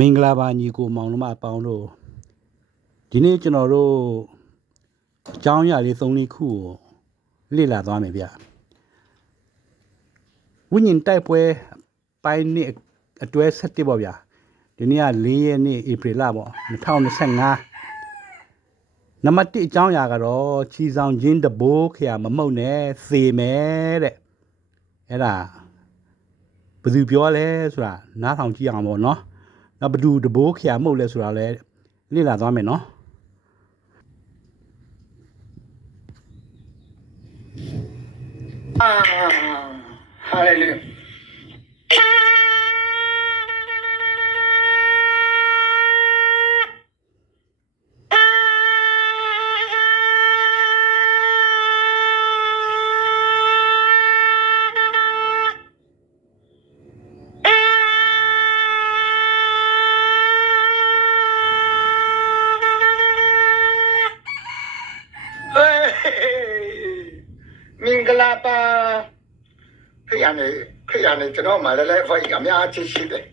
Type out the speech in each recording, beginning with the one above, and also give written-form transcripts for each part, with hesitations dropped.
မင်္ဂလာပါညီကိုမောင်နှမအပေါင်းတို့ဒီနေ့ကျွန်တော်တို့အကြောင်းအရာလေး၃လေးခုကိုလေ့လာသွားမယ်ဗျဝိညာဉ်တိုက်ပွဲပိုင်းနှစ်အတွဲ7ပေါ့ဗျာဒီနေ့က4ရက်နေ့ဧပြီလပေါ့2025နံပါတ်1အကြောင်းအရာကတော့ချီဆောင်ချင်းတဘိုးခရမမုတ်နဲ့သေမယ်တဲ့အဲ့ဒါဘယ်သူပြောလဲဆိုတာနားထောင်ကြည့်အောင်ပေါ့နော်နောက်ဘယ်သူတဘိုးခရမုတ်လဲဆိုတာလဲလေ့လာသွားမယ်နော်ဟာလေလုယာမင်္ဂလာပါခရနေကျွန်တော်မှလည်းဖိုက်အများကြီးရှိတယ်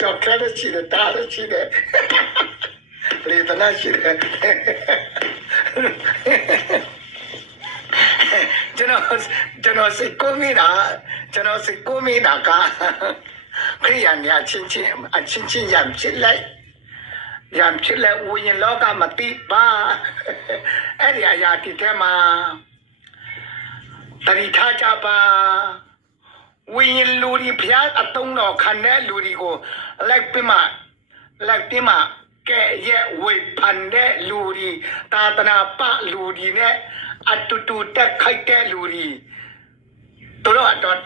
ကြောက်တယ်ရှိတယ်တားတယ်ရှိတယ်လေတနာရှိတယ်ကျွန်တော်စိတ်ကိုမိတာကခရနေအချင်းချင်းရမ်းချစ်လိုက်ဝိညာဉ်လောကမတိပါအဲ့ဒီအရာတိထဲမှာတတိထားကြပါဝိညာဉ်လူဒီဖျားအတုံးတော်ခံတဲ့လူဒီကိုလိုက်ပြမကဲရဲ့ဝိဖန်တဲ့လူဒီသာသနာပလူဒီနဲ့အတူတူတက်ခိုက်တဲ့လူဒီတို့တော့ကျွန်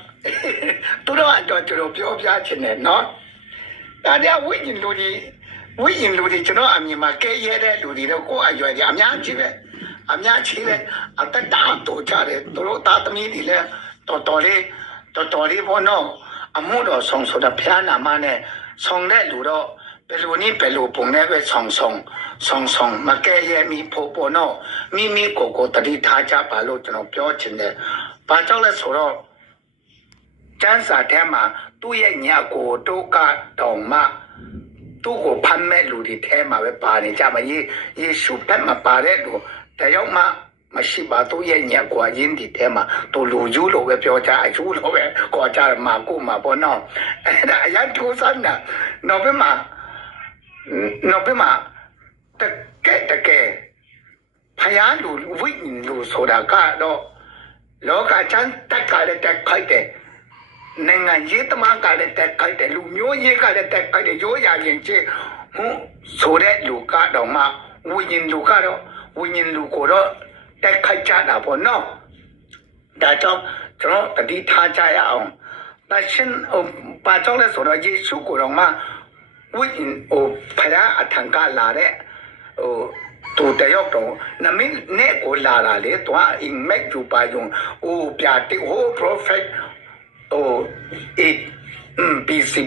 တော်ပြောပြချင်တယ်နော်ဒါတည်းဝိညာဉ်လူဒီကျွန်တော်အမြင်မှာကဲရဲတဲ့လူဒီတော့ကိုယ်အရွယ်ကြီးအများကြီးပဲအသက်တာတော်ကြတယ်တို့သားသမီးတွေလည်းတော်တော်လေးဘောနော်အမှုတော်ဆောင်ဆိုတာဖျားနာမနဲ့ဆောင်တဲ့လူတော့ဘယ်လိုပုံနဲ့ပဲဆောင်မကဲရဲမိဖို့ပေါ်နော်မိကိုတတိထားကြပါလို့ကျွန်တော်ပြောချင်တယ်ဘာကြောင့်လဲဆိုတော့ကျမ်းစာထဲမှာသူ့ရဲ့ညာကိုတို့ကတော်မှသူ့ကိုဖမ်းမဲ့လူတွေထဲမှာပဲပါနေကြမှာယေရှုဘက်မှာပါတဲ့လူတယောက်မှမရှိပါသူရဲ့ညက်ကွာရင်းဒီထဲမှာသူလူယူလို့ပဲပြောကြအယူလို့ပဲခေါ်ကြမှာကိုမှာပေါ့နော်အဲ့ဒါအရန်ထိုးစမ်းတာနောက်ပြီးမှတကယ်ဖယားလူဝိညာဉ်လူဆိုတာကတော့လောကချမ်းတက်ကြတဲ့တက်ခိုက်တဲ့နိုင်ငံရေးသမားကလည်းတက်ခိုက်တယ်လူမျိုးရေးကလည်းတက်ခိုက်တယ်ရိုးရာရင်ချင်းဆိုတဲ့လူကတော့မှဝိညာဉ်လူကိုတော့တက်ခိုက်ကြတာပေါ့နော်ဒါကြောင့်ကျွန်တော်တတိထားကြရအောင်ဒါရှင်ဘာကြောင့်လဲဆိုတော့ယေရှုကိုတော့မှဝိညာဉ်ဖယားအထံကလာတဲ့သူတယောက်တော့နမင်းနဲ့ကိုလာတာလေတွားအင်မက်ကျူပါယုံပြတိဟို prophet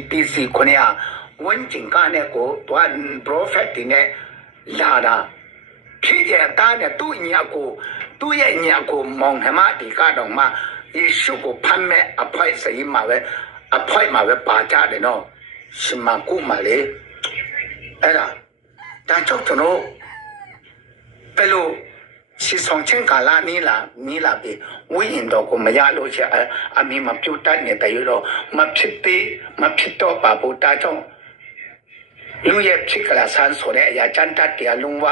PC ကိုနေဝန်ကျင်ကနေကိုတွား prophet ဒီနဲ့လာတာဖြစ်ရတာနဲ့သူ့ရဲ့ညာကိုမောင်နှမဒီကတော့မှယေရှုကိုဖမ်းမဲ့အဖိုက်စိမ်းမှာပဲပါကြတယ်နော်ရှင်မကူမလေးအဲ့ဒါကြောင့်ကျွန်တော်ဘယ်လိုစီဆောင်ချင်းကာလာနီလာပြီဝိညာဉ်တော်ကိုမရလို့ချအမီမပြုတ်တတ်နေတဲ့ရတော့မဖြစ်တော့ပါဘူးတာကြောင့်လူရဲ့ဖြစ်ကလာဆန်းဆိုတဲ့အရာချမ်းတတ်တရားလုံးဝ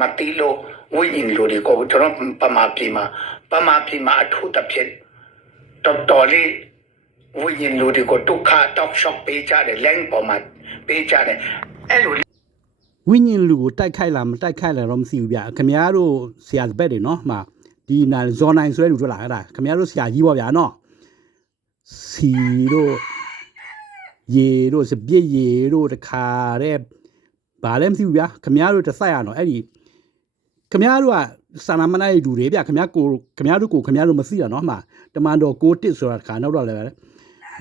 မတိလို့ဝိညာဉ်လူတွေကိုကျွန်တော်ပမာပြီမှာအထုတစ်ဖြစ်တော်လေးဝိညာဉ်လူတွေကိုဒုက္ခတောက်ရှောက်ပေးကြတယ်လမ်းပေါ်မှာပေးကြတယ်အဲ့လိုဝိညာဉ်လူကိုတိုက်ခိုက်လားမတိုက်ခိုက်လားတော့မသိဘူးဗျခင်ဗျားတို့ဆရာဘက်တွေနော်မှာဒီနာဇော်နိုင်ဆွဲလူထွက်လာခဲ့တာခင်ဗျားတို့ဆရာကြီးပေါ့ဗျာနော်စီတို့ရေတို့စပြည့်ရေတို့တခါတဲ့ဘာလဲမသိဘူးဗျာခင်ဗျားတို့တဆက်ရအောင်အဲ့ဒီခင်ဗျားတို့ကစာနာမဏေလူတွေဗျခင်ဗျားတို့ခင်ဗျားတို့မသိရနော်မှာတမန်တော်6ဆိုတာတခါနောက်တော့လည်းပဲ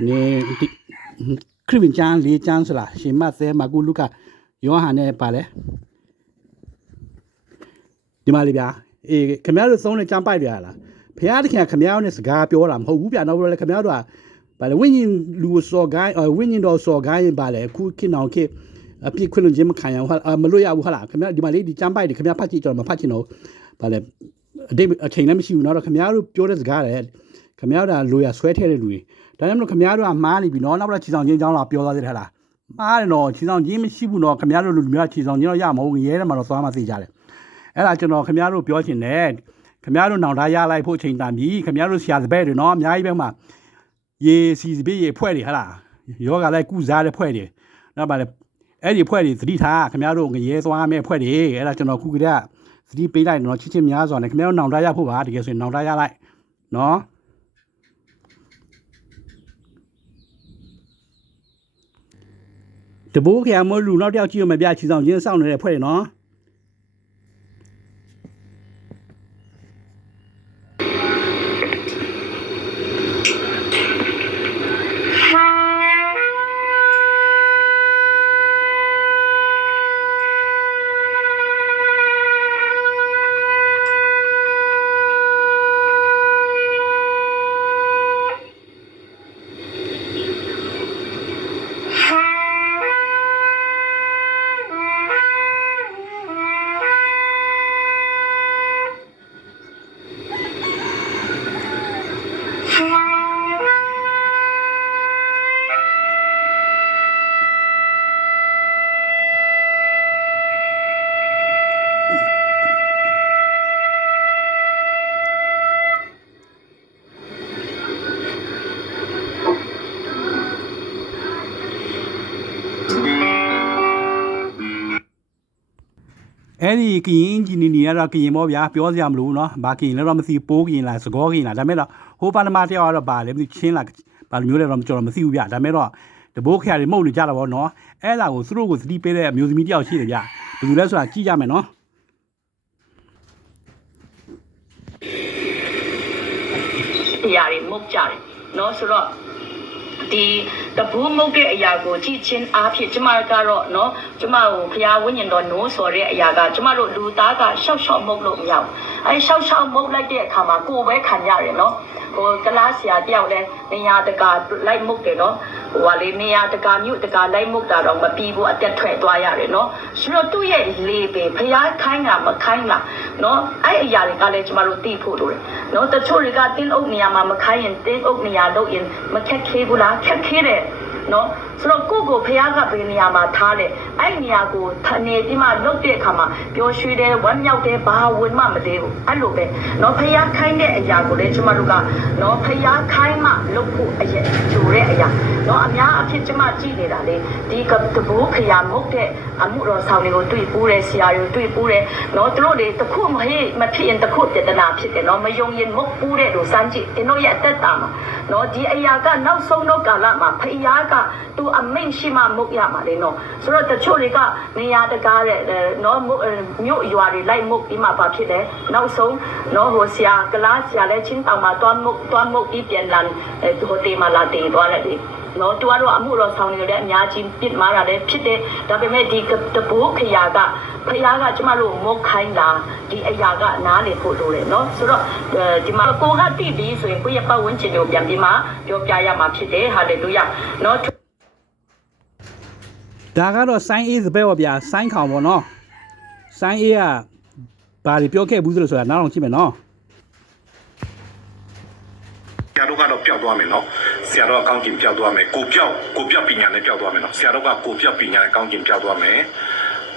နေခရစ်ဝင်ကျမ်း4ကျမ်းဆိုလားရှင်မဿဲမာကုလုကာယောဟန်နဲ့ပါလဲဒီမှာလေဗျာခင်ဗျားတို့သုံးတဲ့ကျမ်းပိုက်ပြရလားဖခင်တခင်ခင်ဗျားတို့နဲ့စကားပြောတာမဟုတ်ဘူးဗျာနောက်တော့လေခင်ဗျားတို့က ဘာလဲဝိညာဉ်လူစော်ကိုင်းဝိညာဉ်တော်စော်ကိုင်းဘာလဲခုခေတ်နောင်ခေတ်အပြစ်ခွင့်လွန်ခြင်းမခံရဘူးမလို့ရဘူးဟာလားခင်ဗျာဒီမှာလေးဒီကျမ်းပိုက်တွေခင်ဗျာဖတ်ကြည့်ကြတော့မဖတ်ချင်တော့ဘာလဲအချိန်လည်းမရှိဘူးနော်တော့ခင်ဗျားတို့ပြောတဲ့စကားတယ်ခင်ဗျားတို့ကလိုရဆွဲထည့်တဲ့လူတွေဒါကြောင့်မလို့ခင်ဗျားတို့ကမှားနေပြီနော်နောက်တော့ခြေဆောင်ချင်းအကြောင်းလာပြောသွားသေးတယ်ဟလားမှားတယ်နော်ခြေဆောင်ချင်းမရှိဘူးနော်ခင်ဗျားတို့လူမျိုးခြေဆောင်ချင်းတော့ရမဟုတ်ရဲတယ်မှာတော့သွားမှသိကြတယ်အဲ့ဒါကျွန်တော်ခင်ဗျားတို့ပြောချင်တယ်ခင်ဗျားတို့နောင်တရလိုက်ဖို့အချိန်တန်ပြီခင်ဗျားတို့ဆရာစပည့်တွေနော်အများကြီးပဲမှာရေစီစပည့်ရေဖွဲ့တွေဟလားယောဂလည်းကုစားတဲ့ဖွဲ့တွေနောက်ပါလေအဲ့ဒီဖွဲ့တွေသတိထားခင်ဗျားတို့ငရဲသွားမဲ့ဖွဲ့တွေအဲ့ဒါကျွန်တော်ခုကတည်းကသတိပေးလိုက်တော့ချစ်ချင်းများစွာနဲ့ခင်ဗျားတို့နောင်တရဖို့ပါတကယ်ဆိုရင်နောင်တရလိုက်နော်တဘိုးခရမလူနောက်တစ်ယောက်ကြည့်ရမပြချီဆောင်ချင်းစောင့်နေတဲ့ဖွဲ့တွေနော်အဲ့ဒီကရင်ဂျီနီနီကတော့ကရင်ပေါ့ဗျာပြောစရာမလိုဘူးเนาะဘာကရင်လဲတော့မသိပိုးကရင်လားစကောကရင်လားဒါမဲ့တော့ဟိုပါနမတယောက်ကတော့ပါလေမသိချင်းလားဘာလိုမျိုးလဲတော့ကျွန်တော်မသိဘူးဗျဒါမဲ့တော့တဘိုးခရတွေမှုတ်နေကြတာပေါ့เนาะအဲ့ဒါကိုသူတို့ကိုသတိပေးတဲ့အမျိုးသမီးတယောက်ရှိတယ်ဗျဘယ်သူလဲဆိုတာကြည့်ကြမယ်เนาะတရားတွေမှုတ်ကြတယ်เนาะဆိုတော့ဒီတဘိုးမှုတ်တဲ့အရာကိုကြည့်ချင်းအားဖြင့်ကျမကတော့เนาะကျမကိုဖျားဝိညာဉ်တော်နိုးဆိုတဲ့အရာကကျမတို့လူသားကရှောက်ရှောက်မှုတ်လို့မရဘူးအဲရှောက်ရှောက်မှုတ်လိုက်တဲ့အခါမှာကိုယ်ပဲခံရတယ်เนาะဟိုကလားဆရာတယောက်လဲနေရာတကာလိုက်မှုတ်တယ်เนาะဟိုကလေနေရာတကာမြို့တကာလိုက်မှုတ်တာတော့မပြီးဘူးအတက်ထွက်သွားရတယ်เนาะဆိုတော့သူ့ရဲ့လေပဲဖျားခိုင်းတာမခိုင်းလားเนาะအဲ့အရာတွေကလည်းကျမတို့သိဖို့လိုတယ်เนาะတချို့တွေကတင်းအုပ်နေရာမှာမခိုင်းရင်တင်းအုပ်နေရာလုပ်ရင်မခက်ခဲဘူးလားခက်ခဲတယ်เนาะဆိုတော့ကိုဖះကဘယ်နေရာမှာထားလဲအဲ့နေရာကိုနေပြီးမှလုတ်တဲ့အခါမှာပျော်ရွှင်တယ်ဝမ်းမြောက်တယ်ဘာဝင်မှမသေးဘူးအဲ့လိုပဲเนาะဖះခိုင်းတဲ့အရာကိုလည်းကျမတို့ကเนาะဖះခိုင်းမှလုတ်ဖို့အရင်လိုတဲ့အရာเนาะအများအဖြစ်ကျမကြည့်နေတာလေဒီကတဘိုးဖះမုတ်တဲ့အမှုတော်ဆောင်တွေကိုတွေ့ပူးတယ်ဆရာတွေတွေ့ပူးတယ်เนาะသူတို့တွေတခုမဖြစ်ရင်တခုပြဿနာဖြစ်တယ်เนาะမယုံရင်မုတ်ပူးတဲ့လို့စမ်းကြည့်ကျွန်တော်ရဲ့အသက်တာမှာเนาะဒီအရာကနောက်ဆုံးတော့ကာလမှာဖះကသူအမိန့်ရှိမှမုတ်ရမှာလေနော်ဆိုတော့တချို့တွေကနေရာတကားတဲ့နော်မြို့ရွာတွေလိုက်မုတ်ပြီးမှဘာဖြစ်လဲနောက်ဆုံးနော်ဟိုဆရာကလားဆရာလည်းချင်းတောင်မှာတွားမုတ်ပြီးပြန်လာဟိုတေးမလာတေးသွားတယ်လေနော်သူကတော့အမှုတော်ဆောင်နေတယ်အများကြီးပြစ်မှားတာလည်းဖြစ်တယ်ဒါပေမဲ့ဒီတဘိုးခရာကဖခင်ကကျမတို့မုတ်ခိုင်းတာဒီအရာကနားလေဖို့လိုတယ်နော်ဆိုတော့ဒီမှာကိုကတိပြီးဆိုရင်ကိုယ့်ရဲ့ပတ်ဝန်းကျင်ကိုပြန်ပြီးမှပြောပြရမှာဖြစ်တယ်ဟာလေလုယာနော်ဒါကတော့ဆိုင်းအေးစပယ်ပေါ့ဗျာဆိုင်းခေါင်ပေါ့နော်ဆိုင်းအေးကဘာတွေပြောခဲ့ဘူးဆိုလို့ဆိုတာနောက်တော့ကြည့်မယ်နော်ဆရာတို့ကတော့ပျောက်သွားမယ်နော်ဆရာတို့ကကောင်းကျင်ပျောက်သွားမယ်ကိုပျောက်ပညာနဲ့ပျောက်သွားမယ်နော်ဆရာတို့ကကိုပျောက်ပညာနဲ့ကောင်းကျင်ပျောက်သွားမယ်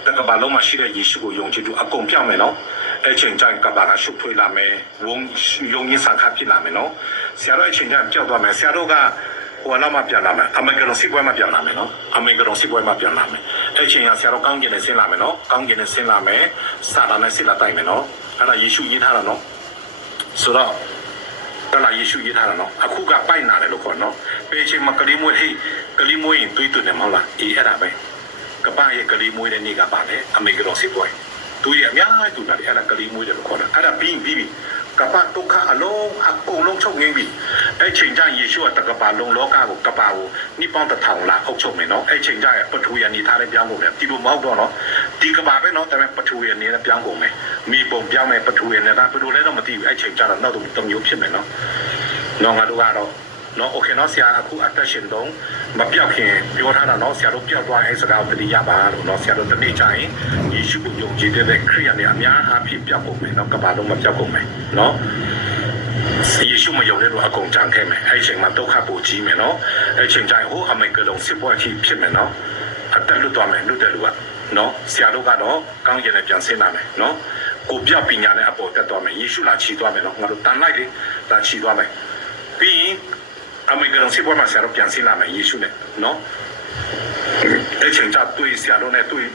တကဘာလုံးမှာရှိတဲ့ယေရှုကိုယုံကြည်သူအကုန်ပြောင်းမယ်နော်အဲ့ချိန်ကျရင်ကဘာကရှုပ်ထွေးလာမယ်ဝုံယုံရင်းဆန်ခါဖြစ်လာမယ်နော်ဆရာတို့အဲ့ချိန်ကျရင်ပျောက်သွားမယ်ဆရာတို့ကဟိုနောက်မှပြန်လာမယ်အမေကတော်စစ်ပွဲမှာပြန်လာမယ်နော်အမေကတော်စစ်ပွဲမှာပြန်လာမယ်အဲ့ချိန်ကဆရာတို့ကောင်းကျင်နဲ့ဆင်းလာမယ်နော်ကောင်းကျင်နဲ့ဆင်းလာမယ်စာတာနဲ့စစ်လာတိုက်မယ်နော်အဲ့ဒါယေရှုရေးထားတာနော်ဆိုတော့တလာယေရှုရေးထားတာနော်အခုကပိုက်နာတယ်လို့ခေါ်နော်ပေချင်းမကလေးမွေးဟေးကလေးမွေးရင်တွေးသွင်းတယ်မဟုတ်လားအေးအဲ့ဒါပဲကပရဲ့ကလေးမွေးတဲ့နေ့ကပါလေအမေကတော်စစ်ပွဲသူရအများကြီးသူလာတယ်အဲ့ဒါကလေးမွေးတယ်လို့ခေါ်တာအဲ့ဒါပြီးကပဒုက္ခအလုံးအကုန်လုံးချုပ်ငင်းပြီအဲ့ချိန်ကျယေရှုကတကဘာလုံးလောကကိုကဘာကိုနိပေါင်းတစ်ထောင်လာအုပ်ချုပ်မယ်နော်အဲ့ချိန်ကျရဲ့ပထဝီအနေထားနဲ့ပြောင်းကုန်မယ်ဒီလိုမဟုတ်တော့နော်ဒီကဘာပဲနော်ဒါပေမဲ့ပထဝီအနေနဲ့ပြောင်းကုန်မယ်မိပုံပြောင်းမယ်ပထဝီအနေနဲ့ဘယ်လိုလဲတော့မသိဘူးအဲ့ချိန်ကျတော့နောက်တော့မျိုးဖြစ်မယ်နော်ငါတို့ကတော့ နော်โอเคနော်ဆရာအခုအသက်ရှင်တော့မပြောက်ခင်ပြောထားတာနော်ဆရာတို့ပြောက်သွားအဲ့စကားကိုတတိယပါလို့နော်ဆရာတို့တနေ့ကျရင်ယေရှုကိုယုံကြည်တဲ့ခရိယာတွေအများအားဖြင့်ပြောက်ကုန်မယ်နော်ကဘာလုံးမပြောက်ကုန်မယ်နော်ယေရှုမယုံတဲ့လူအကုန်ကြံခဲ့မယ်အဲ့ချိန်မှာဒုက္ခပိုကြီးမယ်နော်အဲ့ချိန်ကျရင်ဟိုအမေကလုံးစစ်ပွဲကြီးဖြစ်မယ်နော်အသက်လွတ်သွားမယ်လွတ်တဲ့လူကနော်ဆရာတို့ကတော့ကောင်းကျင်နဲ့ပြန်ဆင်းလာမယ်နော်ကိုပြောက်ပညာနဲ့အပေါ်တက်သွားမယ်ယေရှုလာချီသွားမယ်နော်ငါတို့တန်လိုက်လေလာချီသွားမယ်ပြီးရင်အမေကလုံးစစ်ပွဲမှာဆရာတို့ပြန်ဆင်းလာမယ်ယေရှုနဲ့နော်အဲ့ချိန်ကျတွေ့ဆရာတို့နဲ့တွေ့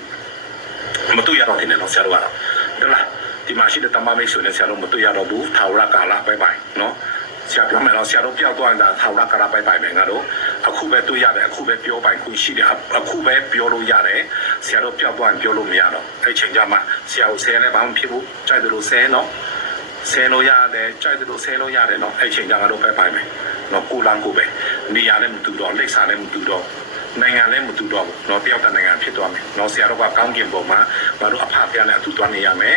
မတွေ့ရတော့တယ်နော်ဆရာတို့ကတော့တလားဒီမှာရှိတဲ့တမမိတ်ဆွေနဲ့ဆရာတို့မတွေ့ရတော့ဘူးထာဝရကာလဘိုင်ဘိုင်နော်ဆရာပြောမယ်နော်ဆရာတို့ပြောက်သွားတာထာဝရကာလဘိုင်ဘိုင်ပဲငါတို့အခုပဲတွေ့ရတယ်အခုပဲပြောပိုင်ခုရှိတယ်အခုပဲပြောလို့ရတယ်ဆရာတို့ပြောက်သွားရင်ပြောလို့မရတော့အဲ့ချိန်ကျမှဆရာကိုဆဲလည်းဘာမှဖြစ်ဘူးကြိုက်တယ်လို့ဆဲနော်ဆဲလို့ရတယ်ကြိုက်တယ်လို့ဆဲလို့ရတယ်နော်အဲ့ချိန်ကျငါတို့ပဲပိုင်မယ်နော်ကိုလန်းကိုပဲနေရာလည်းမတူတော့လက်စားလည်းမတူတော့နိုင်ငံလည်းမတူတော့ဘူးเนาะတယောက်တည်းနိုင်ငံဖြစ်သွားမယ်เนาะဆရာတော်ကကောင်းကင်ဘုံမှာဘာလို့အဖဖျားနဲ့အတူသွားနေရမယ်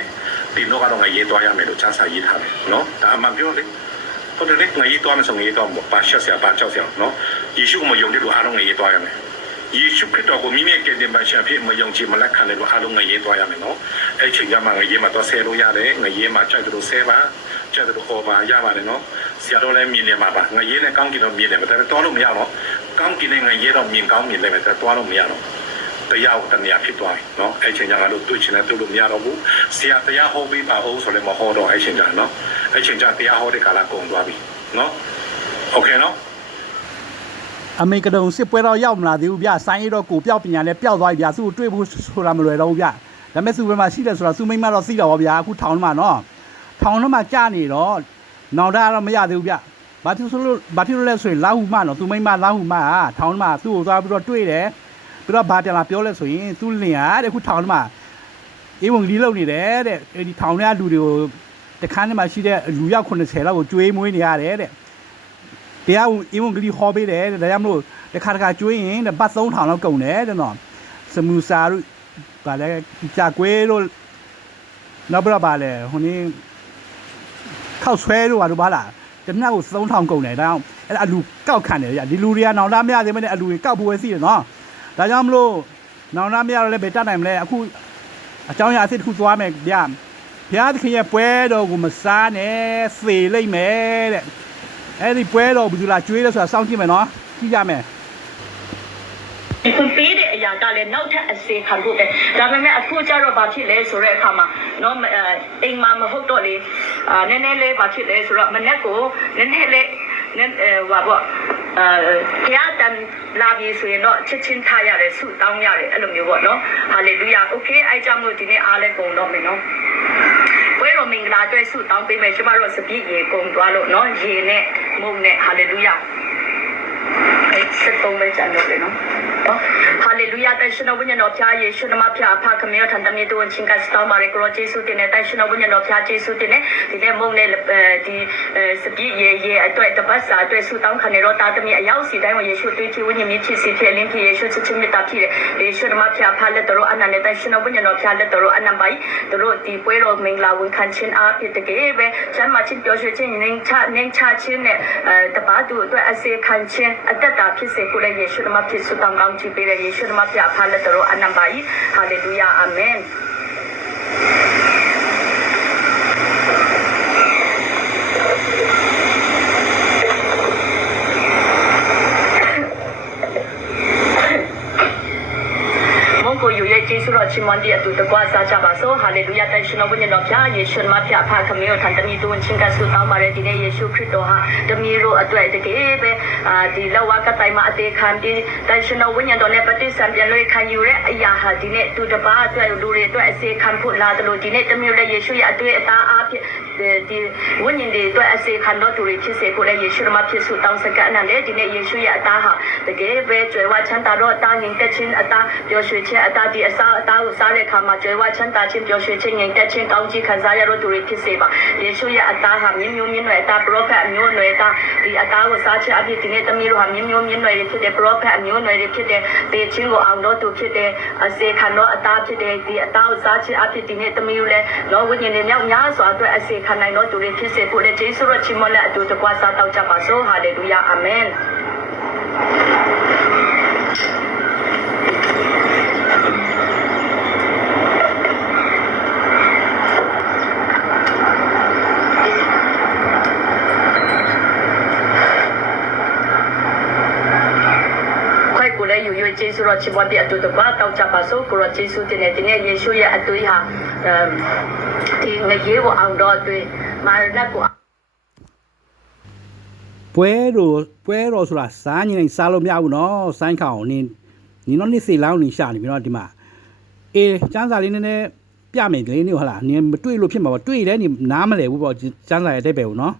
ဒီတော့ကတော့ငါရေးသွားရမယ်လို့ချမ်းစာရေးထားတယ်เนาะဒါအမှန်ပြောလေဟုတ်တယ်လေငါရေးသွားမယ်ဆိုငါရေးသွားမှာပါရှက်ဆရာပါကြောက်ဆရာเนาะယေရှုကိုမယုံတဲ့လူအားလုံးငါရေးသွားရမယ်ယေရှုခရစ်တော်ကိုမိမိကယ်တင်ပါရှင်အဖြစ်မယုံကြည်မလက်ခံတဲ့လူအားလုံးငါရေးသွားရမယ်เนาะအဲ့ချိန်ကျမှငါရေးမှာတော့ဆဲလို့ရတယ်ငါရေးမှာကြိုက်တယ်လို့ဆဲပါကြက်တို့ဟောပါရပါတယ်နော်ဆရာတော်လည်းမြင်နေမှာပါငါရေးနဲ့ကောင်းကင်တော့မြင်တယ်ဒါပေမဲ့တော်လို့မရတော့ကောင်းကင်နဲ့ငါရေးတော့မြင်ကောင်းမြင်လည်းပဲတော်လို့မရတော့တရားကိုတဏှာဖြစ်သွားပြီနော်အဲ့ချိန်ကျငါတို့တွေ့ချင်တဲ့တွေ့လို့မရတော့ဘူးဆရာတရားဟောပြီးပါအောင်ဆိုလည်းမဟောတော့အဲ့ချိန်ကျနော်အဲ့ချိန်ကျတရားဟောတဲ့ကာလကုန်သွားပြီနော်โอเคနော်အမေကတုံစစ်ပွဲတော့ရောက်မလာသေးဘူးဗျဆိုင်းရတော့ကိုပြောက်ပညာနဲ့ပျောက်သွားပြီဗျသူ့ကိုတွေ့ဖို့ဆိုတာမလွယ်တော့ဘူးဗျဒါပေမဲ့သူ့ဘယ်မှာရှိတယ်ဆိုတာသူမိမတော့သိတော့ဗျအခုထောင်ထဲမှာနော်ထောင်ထဲမှာကြာနေတော့နောင်တတော့မရသေးဘူးဗျဘာဖြစ်လို့လဲဆိုရင်လာဟုမနော်သူမိမလာဟုမထောင်ထဲမှာသူ့ကိုသွားပြီးတော့တွေ့တယ်ပြီးတော့ဘာပြန်လာပြောလဲဆိုရင်သူလင်ဟာတဲ့ခုထောင်ထဲမှာအေးဝင်လီလုံနေတယ်တဲ့ဒီထောင်ထဲကလူတွေကိုတခန်းထဲမှာရှိတဲ့လူရောက်90လောက်ကိုကျွေးမွေးနေရတယ်တဲ့တရားအေးဝင်လီဟောပေးတယ်ဒါကြောင့်မလို့တခါကျွေးရင်တဲ့ဘတ်3000လောက်ကုန်တယ်တဲ့နော်စမူစာတို့ဗာလဲကြာကွေးတို့နောက်ပြီးတော့ဗာလဲဟိုနေ့ခောက်ဆွဲတို့ဘာလားတနက်ကို3000ကုန်တယ်ဒါကြောင့်အဲ့အလူကောက်ခံတယ်ဒီလူတွေကနောင်တမရသေးမနဲ့အလူတွေကောက်ဖို့ပဲစီးတယ်နော်ဒါကြောင့်မလို့နောင်တမရတော့လည်းဘယ်တတ်နိုင်မလဲအခုအကြောင်းအရာအစ်တစ်ခုသွားမယ်ဗျာဘုရားသခင်ရဲ့ပွဲတော်ကိုမစားနဲ့သေလိမ့်မယ်တဲ့အဲ့ဒီပွဲတော်ဘယ်သူလားကျွေးလဲဆိုတာစောင့်ကြည့်မယ်နော်ကြည့်ကြမယ်คุณปีเတဲ့အရာကလည်းနောက်ထပ်အစေခံဖို့ပဲဒါပေမဲ့အခုကျတော့ဘာဖြစ်လဲဆိုတဲ့အခါမှာနော်အိမ်မှာမဟုတ်တော့လေနည်းနည်းလေးဘာဖြစ်လဲဆိုတော့မနေ့ကိုနည်းနည်းလေးဟာပေါ့ဘုရားတန်လာပြီးဆိုရင်တော့ချက်ချင်းထားရတယ်ဆုတောင်းရတယ်အဲ့လိုမျိုးပေါ့နော်ဟာလေလုယာโอเคအဲ့ကြောင့်မို့ဒီနေ့အားလည်းကုန်တော့မယ်နော်ပွဲတော်မင်္ဂလာအတွက်ဆုတောင်းပေးမယ်ကျမတို့စပြည့်ရေကုန်သွားလို့နော်ရေနဲ့မုံနဲ့ဟာလေလုယာအဲ့စက်သုံးပဲကျန်တော့လေနော်ဟာလေလုယာတန်ရှင်တော်ဝိညာဉ်တော်ဖျားယေရှုနမဖျားအဖခမေယထံတမီတုန်ချင်းကစတောင်းပါရကရောယေရှုတင်တဲ့တန်ရှင်တော်ဝိညာဉ်တော်ဖျားယေရှုတင်တဲ့ဒီနေ့မုံနဲ့ဒီစပြည့်ရေအတွက်တပတ်စာအတွက်ဆုတောင်းခံရတော့တာတမီအရောက်စီတိုင်းမှာယေရှုတွေ့ချဝိညာဉ်မြဖြစ်စီဖြစ်လင်းဖြစ်ယေရှုချစ်ချင်းမြတ်တာဖြစ်တယ်ယေရှုနမဖျားဖာလက်တော်အနန္တတန်ရှင်တော်ဝိညာဉ်တော်ဖျားလက်တော်အနန္တပိုင်တို့ဒီပွဲတော်မင်္ဂလာဝန်ခံခြင်းအားဖြင့်တကယ်ပဲကျမ်းမာခြင်းပျော်ရွှင်ခြင်းငြိမ်းချခြင်းနဲ့တပါးသူအတွက်အစေခံခြင်းအသက်တာဖြစ်စေကိုလည်းယေရှုနမဖြစ်ဆုတောင်းကောင်းချီးပေးတယ်ယေရှုနမဖျားဖာလက်တော်အနန္တပိုင်ဟာလေလုယာအာမင်ကိုယူရဲ့ကျေးဇူးတော်ချီးမွမ်းတဲ့အတူတကွစားကြပါစို့ဟာလေလုယာတန်ရှင်တော်ဝိညာဉ်တော်ဖျားယေရှုမဖျားဖခမေယထံတမီတုန်ချင်းကဆုတောင်းပါရဒီနေ့ယေရှုခရစ်တော်ဟာတမီတို့အတွက်တကယ်ပဲဒီလောကတိုင်မှာအသေးခံပြီးတန်ရှင်တော်ဝိညာဉ်တော်နဲ့ပฏิစံပြန်လို့ခံယူတဲ့အရာဟာဒီနေ့သူတပါးအတွက်လူတွေအတွက်အစေခံဖို့လာတယ်လို့ဒီနေ့တမီလည်းယေရှုရဲ့အတွေ့အသားအားဖြင့်ဒီဝိညာဉ်တွေအတွက်အစေခံတော်သူတွေဖြစ်စေကိုလည်းယေရှုမဖြစ်ဆုတောင်းစကားနဲ့ဒီနေ့ယေရှုရဲ့အသားဟာတကယ်ပဲကြွယ်ဝချမ်းသာတော့တာငြိမ်သက်ခြင်းအသားပျော်ရွှင်ခြင်းအသားဒီအ တာကိုစားတဲ့အခါမှာကြွယ်ဝချမ်းသာခြင်းပျော်ရွှင်ခြင်းငြိမ်သက်ခြင်းကောင်းကြီးခံစားရတော့သူတွေဖြစ်စေပါယေရှုရဲ့အသားဟာမြင်းမျိုးမြင်းနွယ်အသားပရောဖက်အမျိုးနွယ်အသားဒီအသားကိုစားခြင်းအဖြစ်ဒီနေ့သမီးတို့ဟာမြင်းမျိုးမြင်းနွယ်တွေဖြစ်တဲ့ပရောဖက်အမျိုးနွယ်တွေဖြစ်တဲ့တေချင်းကိုအောင်တော့သူဖြစ်တဲ့အစေခံတော့အသားဖြစ်တဲ့ဒီအသားကိုစားခြင်းအဖြစ်ဒီနေ့သမီးတို့လည်းလောဝိညာဉ်တွေမြောက်များစွာအတွက်အစေခံနိုင်တော့သူတွေဖြစ်စေဖို့လည်းယေရှုရဲ့ချီးမွမ်းလက်အတူတကွစားတော့ကြပါစို့ဟာလေလုယာအာမင်ယေရှုတော်ချစ်ပေါ်တဲ့အတူတကွတောက်ကြပါစို့ကိုရောယေရှုတင်တဲ့ဒီနေ့ယေရှုရဲ့အသွေးဟာဒီငရေကိုအောင်တော့အတွင်းမာရနတ်ကိုပွဲတော်ဆိုတာစားနေစားလို့မရဘူးနော်ဆိုင်းခေါင်နင်းတော့နေ့စေလောင်းနေရှာနေပြီနော်ဒီမှာအေးကျန်းစာလေးနည်းနည်းပြမယ်ကလေးနေဟုတ်လားနင်းမတွေ့လို့ဖြစ်မှာပေါ့တွေ့တယ်နင်းနားမလဲဘူးပေါ့ကျန်းစာရဲ့အတိတ်ပဲဘူးနော်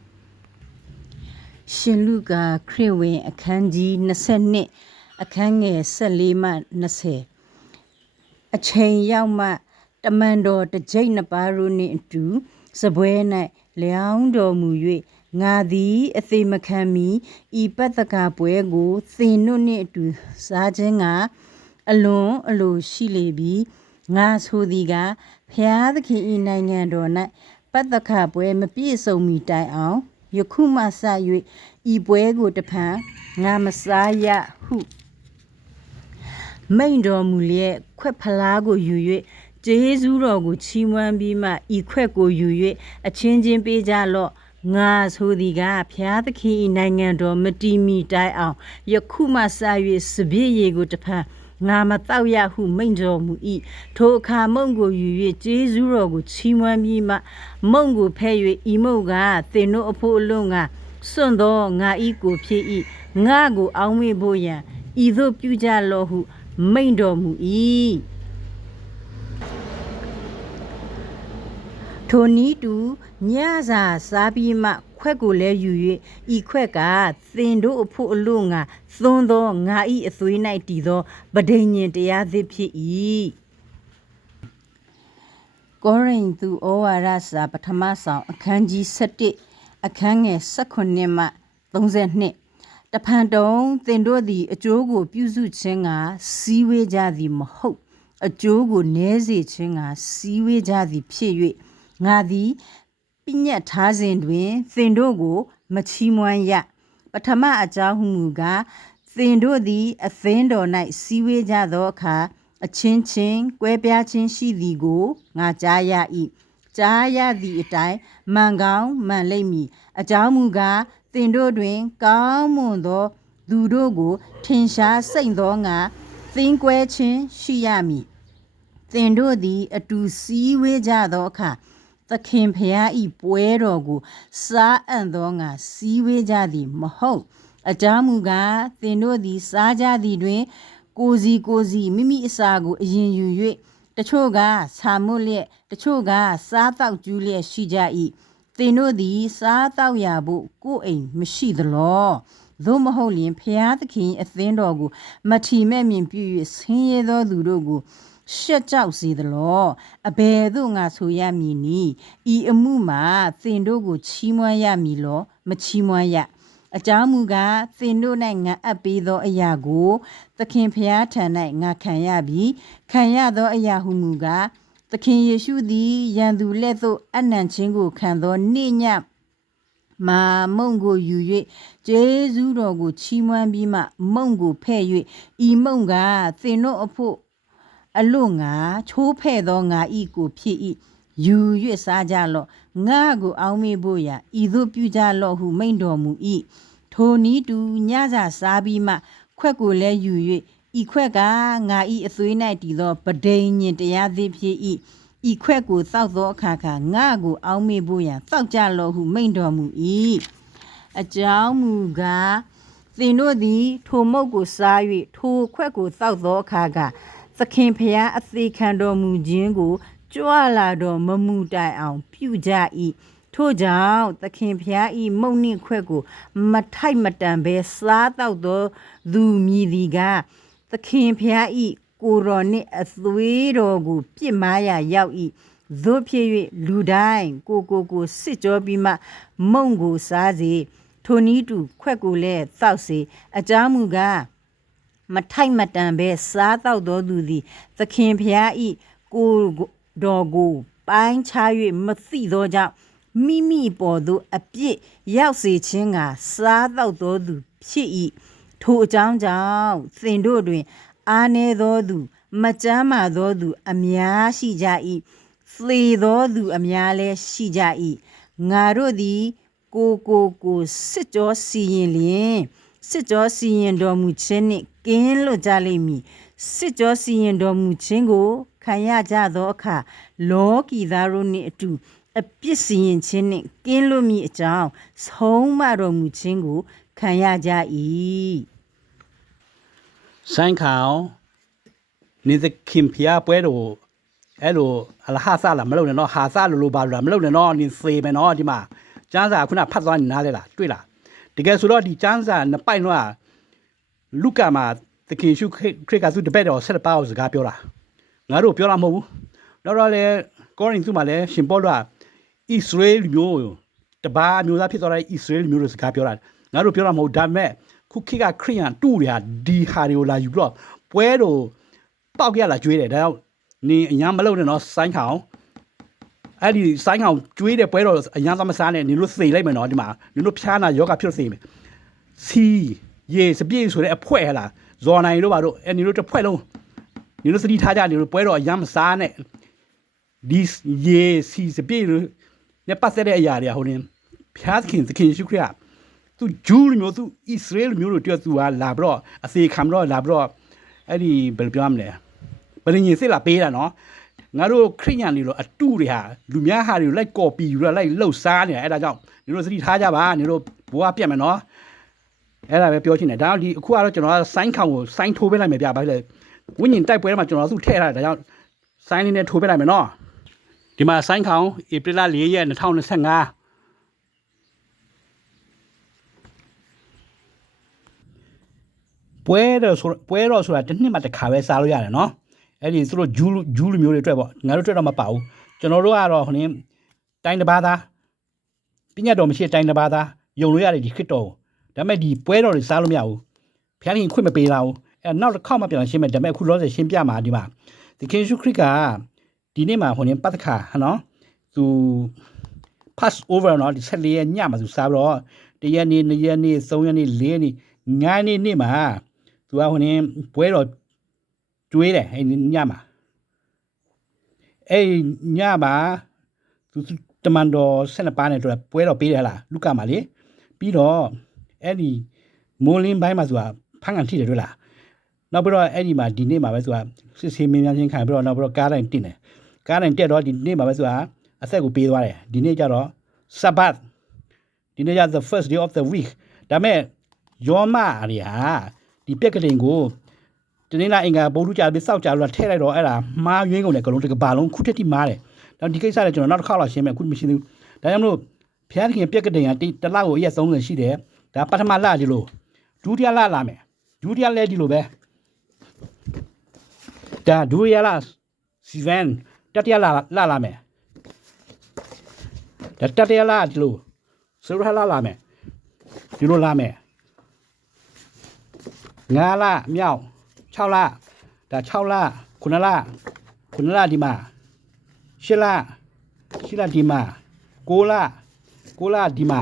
ရှင်လူကခရစ်ဝင်အခန်းကြီး22အခန်းငယ်14မှ20အချိန်ရောက်မှတမန်တော်တစ်ကြိမ်နှစ်ပါးတို့နှင့်အတူစပွဲ၌လျောင်းတော်မူ၍ငါသည်အသေးမခံမီဤပတ္တကပွဲကိုသင်တို့နှင့်အတူစားခြင်းကအလွန်အလိုရှိလေပြီငါဆိုသည်ကဖျားသခင်ဤနိုင်ငံတော်၌ပတ္တကပွဲမပြည့်စုံမီတိုင်အောင်ယခုမှစ၍ဤပွဲကိုတဖန်ငါမစားရဟုမိန်တော်မူလျက်ခွက်ဖလားကိုယူ၍ကျေးဇူးတော်ကိုချီးမွမ်းပြီးမှဤခွက်ကိုယူ၍အချင်းချင်းပေးကြလော့ငါဆိုသည်ကဖျားသခင်၏နိုင်ငံတော်မတည်မီတိုင်အောင်ယခုမှစ၍စပြည့်ရေကိုတဖန်ငါမတောက်ရဟုမိန်တော်မူ၏ထိုအခါမုံကိုယူ၍ကျေးဇူးတော်ကိုချီးမွမ်းပြီးမှမုံကိုဖဲ့၍ဤမုံကသင်တို့အဖို့အလုံးကစွန့်သောငါဤကိုဖြစ်၏ငါကိုအောင်းမေဖို့ရန်ဤသို့ပြုကြလော့ဟုမိန်တော်မူ၏ထိုနည်းတူညစာစားပြီးမှခွက်ကိုလည်းယူ၍ဤခွက်ကသင်တို့အဖို့အလို့ငါသွန်းသောငါဤအသွေး၌တည်သောပဋိညာဉ်တရားသစ်ဖြစ်၏ကောရိန္သုဩဝါဒစာပထမဆောင်အခန်းကြီး7အခန်းငယ်18မှ32တဖန်တုံသင်တို့သည်အကျိုးကိုပြုစုခြင်းကစီးဝေးကြသည်မဟုတ်အကျိုးကိုနည်းစေခြင်းကစီးဝေးကြသည်ဖြစ်၍ငါသည်ပညတ်ထားစဉ်တွင်သင်တို့ကိုမချီးမွမ်းရပထမအကြောင်းဟုမူကားသင်တို့သည်အသင်းတော်၌စီးဝေးကြသောအခါအချင်းချင်းကွဲပြားခြင်းရှိသည်ကိုငါကြားရ၏ကြားရသည့်အတိုင်းမှန်ကောင်းမှန်လိမ့်မည်အကြောင်းမူကားသင်တို့တွင်ကောင်းမွန်သောသူတို့ကိုထင်ရှားစိတ်သောငါသင်ကွဲခြင်းရှိရမည်သင်တို့သည်အတူစည်းဝေးကြသောအခါသခင်ဖျားဤပွဲတော်ကိုစားအံ့သောငါစည်းဝေးကြသည်မဟုတ်အကြောင်းမူကားသင်တို့သည်စားကြသည်တွင်ကိုစီမိမိအစာကိုအရင်ယူ၍တချို့ကဆာမွတ်လျက်တချို့ကစားတောက်ကျူးလျက်ရှိကြ၏သင်တို့သည်စားတောက်ရာဖို့ကိုယ်အိမ်မရှိသလောသို့မဟုတ်လျင်ဖျားသခင်အသင်းတော်ကိုမထီမဲ့မြင်ပြု၍ဆင်းရဲသောသူတို့ကိုရှက်ကြောက်စေသလောအဘယ်သို့ငါဆိုရမည်နည်းဤအမှုမှာသင်တို့ကိုချီးမွမ်းရမည်လောမချီးမွမ်းရအကြောင်းမူကားသင်တို့၌ငါအပ်ပေးသောအရာကိုသခင်ဖျားထံ၌ငါခံရပြီးခံရသောအရာဟုမူကားသခင်ယေရှုသည်ယံသူလက်သို့အနံ့ခြင်းကိုခံသောနေ့ညမာမုံကိုယူ၍ကျေးဇူးတော်ကိုချီးမွမ်းပြီးမှမုံကိုဖဲ့၍ဤမုံကသင်တို့အဖို့အလို့ငါချိုးဖဲ့သောငါဤကိုဖြစ်၏ယူ၍စားကြလော့ငါကိုအောင်းမေဖို့ရာဤသို့ပြုကြလော့ဟုမိန့်တော်မူ၏ထိုနည်းတူညစာစားပြီးမှခွက်ကိုလည်းယူ၍ဤခွက်ကငါဤအသွေး၌တည်သောပဋိညာဉ်တရားသစ်ဖြစ်၏ဤခွက်ကိုသောက်သောအခါငါကိုအောင်းမေဖို့ရာသောက်ကြလော့ဟုမိန့်တော်မူ၏အကြောင်းမူကားသင်တို့သည်ထိုမုတ်ကိုစား၍ထိုခွက်ကိုသောက်သောအခါသခင်ဖျားအသေးခံတော်မူခြင်းကိုကြွလာတော်မမူတိုင်အောင်ပြုကြ၏ထို့ကြောင့်သခင်ဖျားဤမုန်နှင့်ခွက်ကိုမထိုက်မတန်ဘဲစားတော့သောသူမြည်သည်ကသခင်ဖျားဤ ကိုတော်နှင့်အသွေးတော်ကိုပြစ်မှားရရောက်၏သို့ဖြစ်၍လူတိုင်းကိုစစ်ကြောပြီးမှမုံကိုစားစေထိုနည်းတူခွက်ကိုလည်းသောက်စေအကြောင်းမူကားမထိုက်မတန်ပဲစားတော့တော်သူသည်သခင်ဖျားဤကိုတော်ကိုပိုင်းခြား၍မသိသောကြောင့်မိမိပေါ်သို့အပြစ်ရောက်စေခြင်းကစားတော့တော်သူဖြစ်၏ထိုအကြောင်းကြောင့်သင်တို့တွင်အားနည်းသောသူမကြမ်းမာသောသူအများရှိကြ၏သေသောသူအများလည်းရှိကြ၏ငါတို့သည်ကိုစစ်ကြောစီရင်လျင်စစ်ကြောစီရင်တော်မူခြင်းနှင့်ကင်းလွတ်ကြလိမ့်မည်စစ်ကြောစီရင်တော်မူခြင်းကိုခံရကြသောအခါလောကီသားတို့နှင့်အတူအပြစ်စီရင်ခြင်းနှင့်ကင်းလွတ်မည်အကြောင်းဆုံးမတော်မူခြင်းကိုခံရကြ၏ဆိုင်းခေါင်နေသခင်ဖျားပွဲတော်အဲ့လိုအလဟာဆာလာမလုပ်နဲ့နော်ဟာဆာလိုပါလို့မလုပ်နဲ့နော်နင်သေမယ်နော်ဒီမှာကျန်းစာခုနဖတ်သွားနေနားလဲလားတွေ့လားတကယ်ဆိုတော့ဒီကျန်းစာနှစ်ပိုက်တော့လူကာမှာသခင်ရှုခရစ်ကသူတပည့်တော်ဆက်ပါအောင်စကားပြောတာငါတို့ပြောတာမဟုတ်ဘူးတော့လေကောရင်သူမှာလဲရှင်ပေါလုကဣသရေလမျိုးတပါးမျိုးသားဖြစ်သွားတဲ့ဣသရေလမျိုးတို့စကားပြောတာငါတို့ပြောတာမဟုတ်ဒါပေမဲ့ခုခေတ်ကခရိယန်တူတွေကဒီဟာတွေကိုလာယူပြီးတော့ပွဲတော်ပေါက်ရလာကျွေးတယ်ဒါကြောင့်နေအညာမလုပ်နဲ့နော်ဆိုင်းခေါင်အဲ့ဒီဆိုင်းခေါင်ကျွေးတဲ့ပွဲတော်အညာသမစားနဲ့နေလို့သေလိုက်မယ်နော်ဒီမှာနေလို့ဖြားနာယောဂဖြစ်သေမယ်စီရေစပြည့်ဆိုတဲ့အဖွဲဟလားဇော်နိုင်တို့ပါတို့အဲ့နေလို့တစ်ဖွဲ့လုံးနေလို့စတိထားကြနေလို့ပွဲတော်အညာမစားနဲ့ဒီရေစီစပြည့်လို့နဲ့ပတ်သက်တဲ့အရာတွေဟိုနေဖြားခင်သခင်ရှုခရစ်သူဂျူးလူမျိုးသူဣသရေလမျိုးတို့တွေ့သူကလာပြီးတော့အသေးခံတော့လာပြီးတော့အဲ့ဒီဘယ်လိုပြောမလဲဘယ်ရင်စစ်လာပေးတာနော်ငါတို့ခရိယန်တွေလို့အတူတွေဟာလူများဟာတွေလိုက်ကော်ပီယူလိုက်လှုပ်ရှားနေတာအဲ့ဒါကြောင့်နေတို့စတိထားကြပါနေတို့ဘဝပြတ်မယ်နော်အဲ့ဒါပဲပြောချင်တယ်ဒါကြောင့်ဒီအခုကတော့ကျွန်တော်ကဆိုင်းခေါင်ကိုဆိုင်းထိုးပေးလိုက်မယ်ပြပါလေဝိညာဉ်တိုက်ပွဲမှာကျွန်တော်သူ့ထည့်ထားတယ်ဒါကြောင့်ဆိုင်းလေးနဲ့ထိုးပေးလိုက်မယ်နော်ဒီမှာဆိုင်းခေါင်ဧပြီလ4ရက်2025ပွဲတော့ဆိုတာတစ်နှစ်မှတစ်ခါပဲစားလို့ရတယ်နော်အဲ့ဒီသူတို့ဂျူးလူမျိုးတွေအတွက်ပေါ့ငါတို့အတွက်တော့မပါဘူးကျွန်တော်တို့ကတော့ဟိုနေတိုင်းတစ်ပါးသားပညာတော်မရှိတိုင်းတစ်ပါးသားယုံလို့ရတယ်ဒီခရစ်တော်ဒါပေမဲ့ဒီပွဲတော်တွေစားလို့မရဘူးဖျားခင်ခွင့်မပေးလာဘူးအဲ့နောက်တစ်ခေါက်မှပြန်ရှင်းမယ်ဒါပေမဲ့အခုလောဆယ်ရှင်းပြမှာဒီမှာသခင်ယေရှုခရစ်ကဒီနေ့မှာဟိုနေပတ်သက်ခါနော်သူ pass over နော်ဒီ14ရက်ညမှာသူစားပြီးတော့1ရက်နေ့2ရက်နေ့3ရက်နေ့4ရက်နေ့9ရက်နေ့မှာသူကဟိုနေပွဲတော်ကျွေးတယ်အဲ့ညမှာအဲ့ညမှာသူတမန်တော်12ပါးနဲ့တွေ့ပွဲတော်ပေးတယ်ဟလားလူကမှာလေပြီးတော့အဲ့ဒီမိုးလင်းပိုင်းမှာသူကဖန်ကန်ထိတယ်တွေ့လားနောက်ပြီးတော့အဲ့ဒီမှာဒီနေ့မှာပဲသူကစစ်ဆေးမင်းများချင်းခံပြီးတော့နောက်ပြီးတော့ကားတိုင်းတင်တယ်ကားတိုင်းတက်တော့ဒီနေ့မှာပဲသူကအသက်ကိုပေးသွားတယ်ဒီနေ့ကျတော့ Sabbath ဒီနေ့ကျ the first day of the week ဒါမဲ့ယောမအရာဒီပြက်ကလေးကိုဒီနေ့လာအင်္ဂါဘုံလူကြပြီးစောက်ကြလို့ထည့်လိုက်တော့အဲ့ဒါမားယွင်းကုန်တယ်ကလုံးတစ်ကဘာလုံးခုထက်ထိမားတယ်တော့ဒီကိစ္စလည်းကျွန်တော်နောက်တစ်ခါလောက်ရှင်းမယ်အခုမရှိသေးဘူးဒါကြောင့်မလို့ဖျားခင်ပြက်ကလေးကတစ်လကိုရက်30ရှိတယ်ဒါပထမလဒီလိုဒုတိယလလာမယ်ဒုတိယလည်းဒီလိုပဲဒါဒုတိယလစီဗန်တတိယလလာမယ်ဒါတတိယလဒီလိုဆိုရလာမယ်ဒီလိုလာမယ်9လမြောက်6လဒါ6လ9လဒီမှာ10လဒီမှာ9လဒီမှာ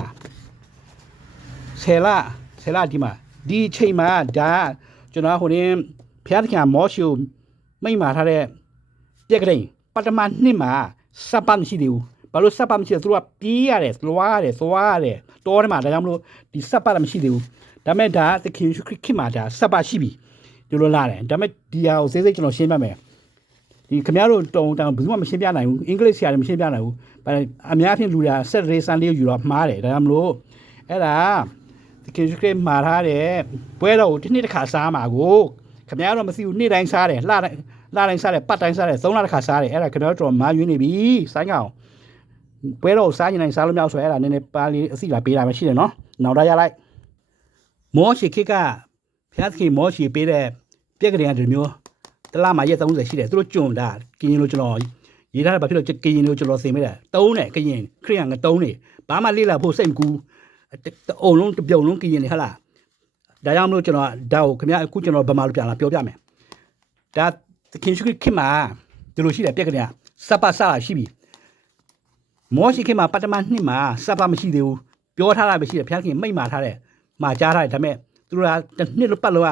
10လဒီမှာဒီချိန်မှာဒါကျွန်တော်ဟိုနေဖျားခင်မောရှိုမိမာထားတဲ့ပြက်ကလေးပထမနှစ်မှာစပ်ပမရှိသေးဘူးဘာလို့စပ်ပမရှိလဲသူကပြေးရတယ်သွားရတယ်တော်တယ်မှာဒါကြောင့်မလို့ဒီစပ်ပမရှိသေးဘူးဒါမဲ့ဒါသခင်ယေရှုခရစ်မှာဒါစပ်ပရှိပြီဒီလိုလာတယ်ဒါမဲ့ဒီဟာကိုစိတ်ကျွန်တော်ရှင်းပြမယ်ဒီခင်ဗျားတို့တုံဘယ်သူမှမရှင်းပြနိုင်ဘူးအင်္ဂလိပ်ဆရာတွေမရှင်းပြနိုင်ဘူးအများဖြင့်လူတွေက Saturday Sunday ယူတော့မှားတယ်ဒါကြောင့်မလို့အဲ့ဒါသခင်ယေရှုခရစ်မှာထားတဲ့ပွဲတော်ကိုတစ်နှစ်တစ်ခါစားမှာကိုခင်ဗျားတို့မသိဘူးနေ့တိုင်းစားတယ်လတိုင်းစားတယ်ပတ်တိုင်းစားတယ်3လတစ်ခါစားတယ်အဲ့ဒါခင်ဗျားတို့မာယွင်းနေပြီဆိုင်းကောင်ပွဲတော်စားရင်တိုင်းစားလို့မရဆိုအဲ့ဒါနည်းနည်းပါလေးအစီလာပေးတာပဲရှိတယ်နော်နောက်တော့ရလိုက်မောရှိခေကဖျားသခင်မောရှိပေးတဲ့ပြက်ကလေးအတူမျိုး တလားမှာရက်30ရှိတယ်သူတို့ကျွန်တာကရင်လိုကျွန်တော်ရေးထားတယ်ဘာဖြစ်လို့ကရင်လိုကျွန်တော်သင်မိတယ်တုံးတယ်ကရင်ခရိယန်ကတုံးနေဘာမှလေ့လာဖို့စိတ်မကူအုံလုံးတပြုံလုံးကရင်နေဟလားဒါကြောင့်မလို့ကျွန်တော်ဒါကိုခင်ဗျာအခုကျွန်တော်ဗမာလိုပြန်လာပြောပြမယ်ဒါသခင်ရှိခင်မှာဒီလိုရှိတယ်ပြက်ကလေးစပ်ပါစလာရှိပြီမောရှိခင်မှာပတ္တမနှစ်မှာစပ်ပါမရှိသေးဘူးပြောထားတာပဲရှိတယ်ဖျားခင်မိတ်မာထားတယ်မှာကြားထားတယ်ဒါပေမဲ့သူတို့ကတစ်နှစ်လို့ပတ်လို့က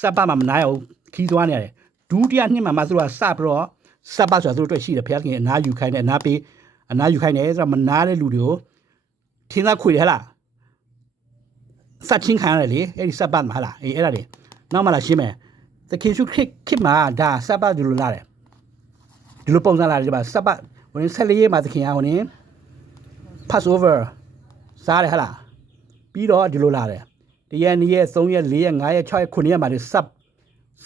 စပ်ပါမှမနာရဘူးခီးသွားနေရတယ်ဒုတိယနှစ်မှာမှသူတို့ကစပြီးတော့စပ်ပါဆိုတာသူတို့တွေ့ရှိတယ်ဖျားခင်အနာယူခိုင်းတယ်အနာပေးအနာယူခိုင်းတယ်ဆိုတော့မနာတဲ့လူတွေကိုထင်းသားခွေတယ်ဟလားစတ်ချင်းခံရတယ်လေအဲ့ဒီစပ်ပါမှာဟလားအေးအဲ့ဒါလေနောက်မှလာရှင်းမယ်သခင်ရှုခစ်မှာဒါစပ်ပါဒီလိုလာတယ်ဒီလိုပုံစံလာတယ်ဒီမှာစပ်ပါဝင်ဆက်လေးမှာသခင်ကဝင် Passover စားတယ်ဟလားပြီးတော့ဒီလိုလာတယ်တရက်2ရက်3ရက်4ရက်5ရက်6ရက်9ရက်မှာဒီစ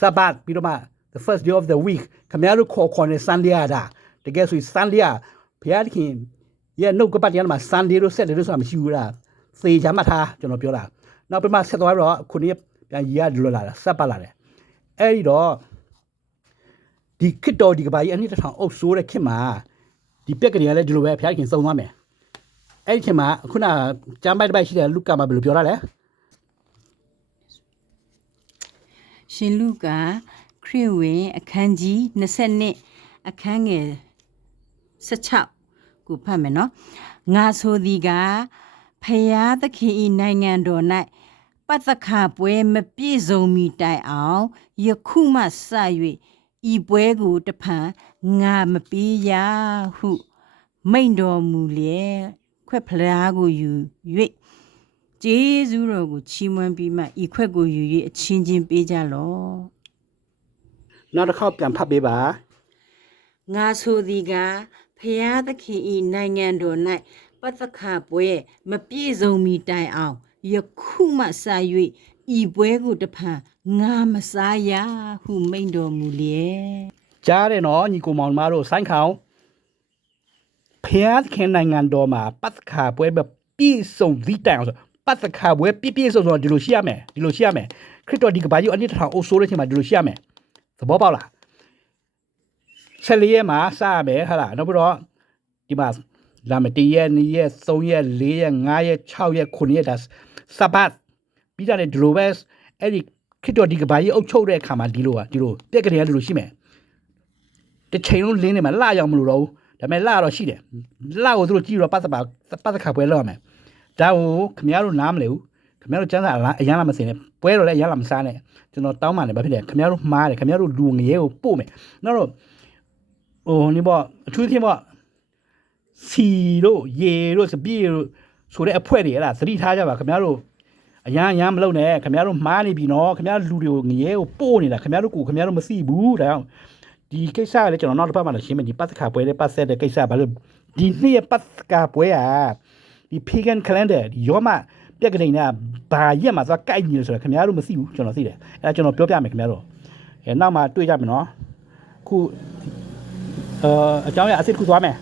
ပ်ပါပြီးတော့မှ the first day of the week ခမရတို့ခေါ်နေ Sunday တာတကယ်ဆို Sunday ဘုရားသခင်ရဲ့နှုတ်ကပတ်တရားမှာ Sunday လို့ဆက်တယ်လို့ဆိုတာမရှိဘူးလားသေချာမှတ်ထားကျွန်တော်ပြောတာနောက်ပြီးမှဆက်သွားတော့9ရက်ပြန်ရီရဒီလိုလာတာစပ်ပါလာတယ်အဲ့ဒီတော့ဒီခစ်တော်ဒီကဘာကြီးအနှစ်တစ်ထောင်အုပ်ဆိုးတဲ့ခင်မှာဒီပက်ကလေးကလည်းဒီလိုပဲဖျားခင်စုံသွားမယ်အဲ့ဒီခင်မှာခုနကျမ်းပိုက်တစ်ပိုက်ရှိတဲ့လူကမှာဘယ်လိုပြောရလဲ ရှင်လူကာခရစ်ဝင်အခန်းကြီး22အခန်းငယ်16ကိုဖတ်မယ်နော်ငါဆိုသည်ကဖယားသခင်ဤနိုင်ငံတော်၌ပတ္တခပွဲမပြည့်စုံမီတိုင်အောင်ယခုမှစ၍ဤပွဲကိုတဖန်ငါမပေးရဟုမိန့်တော်မူလျက်ခွက်ဖလားကိုယူ၍ကျေးဇူးတော်ကိုချီးမွမ်းပြီးမှဤခွက်ကိုယူ၍အချင်းချင်းပေးကြလော့ နောက်တစ်ခေါက်ပြန်ဖတ်ပေးပါ ငါဆိုသည်ကဖယားသခင်ဤနိုင်ငံတော်၌ပတ္တခပွဲမပြည့်စုံမီတိုင်အောင်ယခုမှစ၍ဤပွဲကိုတဖန်ငါမစားရဟုမိန့်တော်မူလျက် ကြားတယ်နော်ညီကိုမောင်မတို့ဆိုင်းခေါင်ဖျားခင်နိုင်ငံတော်မှာပတ်သက်ခါပွဲပဲပြည့်စုံသီးတိုင်အောင်ဆိုပတ်သက်ခါပွဲပြည့်စုံဆိုတော့ဒီလိုရှိရမယ်ခရစ်တော်ဒီကဘာကြီးအနှစ်တစ်ထောင်အုပ်ဆိုးတဲ့ချိန်မှာဒီလိုရှိရမယ်သဘောပေါက်လားဆက်လေးရက်မှာစရမယ်ဟာလားနောက်ပြီးတော့ဒီမှာလာမတည့်ရက်2ရက်3ရက်4ရက်5ရက်6ရက်9ရက်ဒါစပတ်ပြီးတော့ဒီလိုပဲအဲ့ဒီခရစ်တော်ဒီကဘာကြီးအုပ်ချုပ်တဲ့အခါမှာဒီလိုပြက်ကလေးကဒီလိုရှိမယ်တစ်ချိန်လုံးလင်းနေမှာလှရောက်မလို့တော့ဘူးဒါပေမဲ့လှတော့ရှိတယ်လှကိုသူတို့ကြည့်တော့ပတ်သက်ခါပွဲလောက်ရမယ်ဒါကိုခင်ဗျားတို့နားမလဲဘူးခင်ဗျားတို့ကျန်းစာအရန်လာမစင်နဲ့ပွဲတော့လည်းအရန်လာမစားနဲ့ကျွန်တော်တောင်းပါနေဘာဖြစ်လဲခင်ဗျားတို့မှားတယ်ခင်ဗျားတို့လူငရဲကိုပို့မယ်နောက်တော့နေပေါ့အထူးသဖြင့်ပေါ့စီတို့ရေတို့စပြည့်တို့ဆိုတဲ့အဖွဲတွေအဲ့ဒါသတိထားကြပါခင်ဗျားတို့အရန်မလုပ်နဲ့ခင်ဗျားတို့မှားနေပြီနော်ခင်ဗျားလူတွေကိုငရဲကိုပို့နေတာခင်ဗျားတို့ကိုခင်ဗျားတို့မသိဘူးဒါကြောင့်ဒီကိစ္စကလည်းကျွန်တော်နောက်တစ်ပတ်မှလည်းရှင်းမယ်ဒီပတ်သက်ခါပွဲနဲ့ပတ်သက်တဲ့ကိစ္စဘာလို့ဒီနေ့ရဲ့ပတ်သက်ခါပွဲอ่ะဒီ pagan calendar ဒီရောမပြက်ကလေးနဲ့ဘာရက်မှာသွားကိုက်နေလို့ဆိုတော့ခင်ဗျားတို့မသိဘူးကျွန်တော်သိတယ်အဲ့ဒါကျွန်တော်ပြောပြမယ်ခင်ဗျားတို့နောက်မှတွေ့ကြမယ်နော်ခုအကြောင်းအရာအစ်စ်တစ်ခုသွားမယ်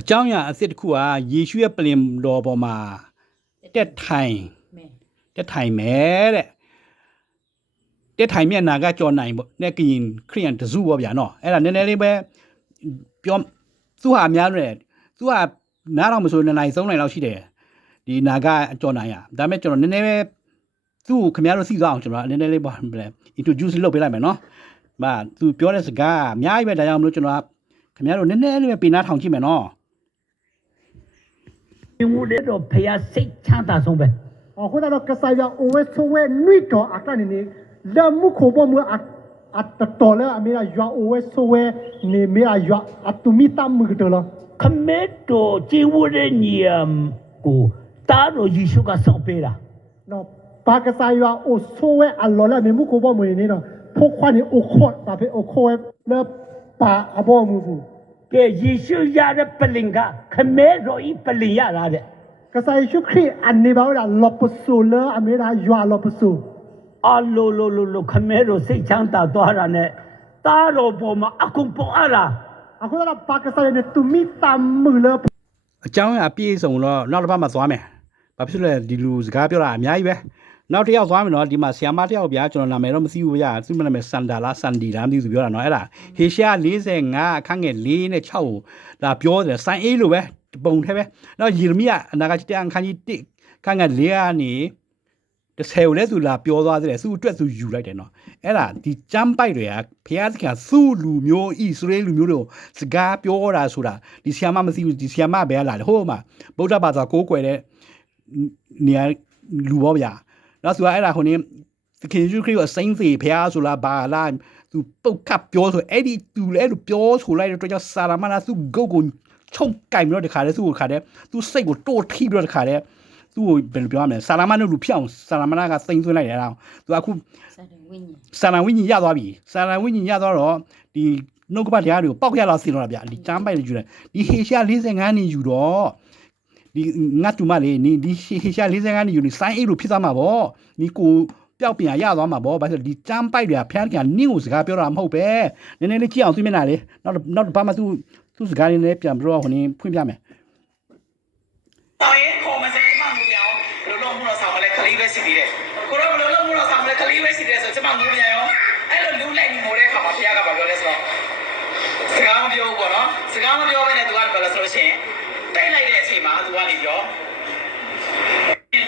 အကြောင်းအရာအစ်စ်တစ်ခုကယေရှုရဲ့ပလင်တော်ပေါ်မှာတက်ထိုင်မယ်တဲ့တက်ထိုင်မျက်နာကကြော်နိုင်ပေါ့နဲ့ကရင်ခရိယန်တစုပေါ့ဗျာနော်အဲ့ဒါနည်းနည်းလေးပဲပြောသူ့ဟာများတယ်သူကနားတော့မဆို2နိုင်3နိုင်လောက်ရှိတယ်ဒီနာကကြော်နိုင်ရဒါပေမဲ့ကျွန်တော်နည်းနည်းပဲသူ့ကိုခင်ဗျားတို့သိသွားအောင်ကျွန်တော်နည်းနည်းလေးပေါ့ introduce လုပ်ပေးလိုက်မယ်နော်បាទသူပြောတဲ့စကားအများကြီးပဲဒါကြောင့်မလို့ကျွန်တော်ခင်ဗျားတို့နည်းနည်းလေးပဲပေးနားထောင်ကြည့်မယ်နော် 因为那个培养谁强大松呗，或者个啥样，我所谓女的啊，干的呢，那木可不么多了，没啦，要我所谓你没啦，要都没当木的了。他们都进屋的年过，打到艺术个上辈啦。那把个啥样，我所谓落了，没木可不么的呢，破坏你我靠，那边我靠那把不么不。给艺术家的不灵个，他们容易不灵呀啦的。个啥艺术可以按你把我啦落不收了，没啦，要落不收。啊，路，他们都谁强大多少呢？打到不嘛，阿公不阿啦。啊，或者把个啥样呢，都没当木了。အကြောင်းအရာပြည့်စုံတော့နောက်တစ်ပတ်မှသွားမယ်ဘာဖြစ်လဲဒီလူစကားပြောတာအများကြီးပဲ နောက်တစ်ယောက်သွားမယ်နော်ဒီမှာဆီယာမတစ်ယောက်ဗျာကျွန်တော်နာမည်တော့မသိဘူးဗျာသူ့နာမည်စန်ဒါလားစန်ဒီလားမသိဘူးပြောတာနော်အဲ့ဒါဟေရှာ45အခန်းငယ်4နဲ့6ကိုဒါပြောတယ်စိုင်းအေးလိုပဲပုံထဲပဲနောက်ယေရမိယအနာဂတ်အခန်းကြီး1အခန်းငယ်4ကနေ10ကိုလည်းသူလာပြောသွားတယ်သူ့အတွက်သူယူလိုက်တယ်နော်အဲ့ဒါဒီကျမ်းပိုက်တွေကဘုရားသခင်သူ့လူမျိုးဣသရေလလူမျိုးတို့စကားပြောတာဆိုတာဒီဆီယာမမသိဘူးဒီဆီယာမဘယ်လာလဲဟိုမှာဗုဒ္ဓဘာသာကိုးကွယ်တဲ့နေရာလူပေါ့ဗျာနောက်သူကအဲ့ဒါဟိုနေသခင်ယေရှုခရစ်ကိုအစိမ့်စေဘုရားဆိုလားဘာလားသူပုတ်ခတ်ပြောဆိုအဲ့ဒီသူလည်းလို့ပြောဆိုလိုက်တဲ့အတွက်ကြောင့်စာရမဏသူဂုတ်ကိုချုံကင်ပြီးတော့တခါတည်းသူ့ကိုခါတဲ့သူစိတ်ကိုတိုးထိပြီးတော့တခါတည်းသူ့ကိုဘယ်လိုပြောရမလဲစာရမဏလူဖြောင်းစာရမဏကစိမ့်သွင်းလိုက်တယ်အဲ့ဒါသူအခုစာရဝိညာဉ်ရသွားပြီစာရဝိညာဉ်ရသွားတော့ဒီနှုတ်ကပတ်တရားတွေကိုပောက်ရလောက်စင်တော့ဗျာဒီကျမ်းပိုက်တွေယူတယ်ဒီဟေရှာ45နေယူတော့ဒီငါတူမလေးဒီဟေရှာ45နေယူနေစိုင်းအိတ်လိုဖြစ်သွားမှာပေါ့ဒီကိုပျောက်ပြန်ရသွားမှာပေါ့ဘာလို့ဒီကျမ်းပိုက်တွေကဖျားကနင်းကိုစကားပြောတာမဟုတ်ပဲနည်းနည်းလေးကြည့်အောင်သိမျက်နှာလေးနောက်ဘာမှသူစကားလေးနဲ့ပြန်ပြီးတော့ဟိုနေဖွင့်ပြမယ် တော်ရဲ့ခေါ်မစဲကျမငူရအောင်ဘယ်လိုလုပ်မှုတော့ဆောင်မလဲခလေးပဲရှိသေးတယ်ကိုတော့ဘယ်လိုလုပ်မှုတော့ဆောင်မလဲခလေးပဲရှိသေးတယ်ဆိုကျမငူရအောင်အဲ့လိုလူလိုက်ပြီးမိုးတဲ့ခါမှာဘုရားကပြောလဲဆိုတော့စကားမပြောဘူးပေါ့နော်စကားမပြောဘဲနဲ့သူကပြောလဲဆိုလို့ရှိရင်တိတ်လိုက်တဲ့အချိန်မှာသူကနေပြော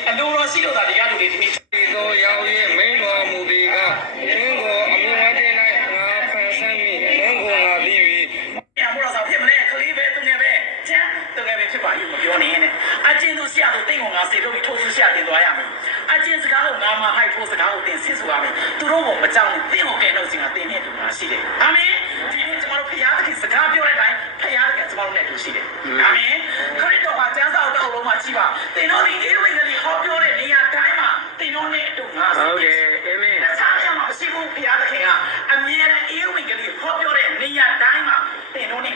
အလိုတော်ရှိလို့သာတရားလူတွေဒီနေ့ ဒီသောရောက်ရဲ့မင်းတော်မူသည်ကမင်းကိုအမြတ်တင်လိုက်ငါဖန်ဆင်းမိမင်းကိုငါပြီးပြီ ။ပြန်ဖို့တော့ဆောင်ဖြစ်မလဲခလေးပဲသူငယ်ပဲချမ်းသူငယ်ပဲဖြစ်ပါလိမ့်မပြောနေနဲ့အချင်းသူဆရာတို့တိတ်ကိုငါစေလို့ပြီးထိုးသူဆရာတင်သွားရမယ်။အချင်းစကားကိုငါမှဟိုက်ဖို့စကားကိုတင်ဆစ်ဆိုရမယ်။သူတို့ကမကြောက်နဲ့တင်းကိုကဲလို့စင်ကတင်းနဲ့တူတာရှိတယ်။အာမင်။ဒီနေ့ကျွန်တော်တို့ဖခင်သခင်စကားပြောတဲ့အတိုင်းဖခင်သခင်ကျွန်တော်တို့နဲ့တူရှိတယ်။အာမင်။ခရစ်တော်ကကျမ်းစာအုပ်တစ်အုပ်လုံးမှာကြည့်ပါ။တင်တို့ဒီအေဝံဂေလိဟောပြောတဲ့နေရာတိုင်းမှာတင်တို့နဲ့အတူငါ ဟုတ်တယ်အာမင် စားရမှာမရှိဘူးဖခင်သခင်ကအမြဲတမ်းအေဝံဂေလိဟောပြောတဲ့နေရာတိုင်းမှာတင်တို့နဲ့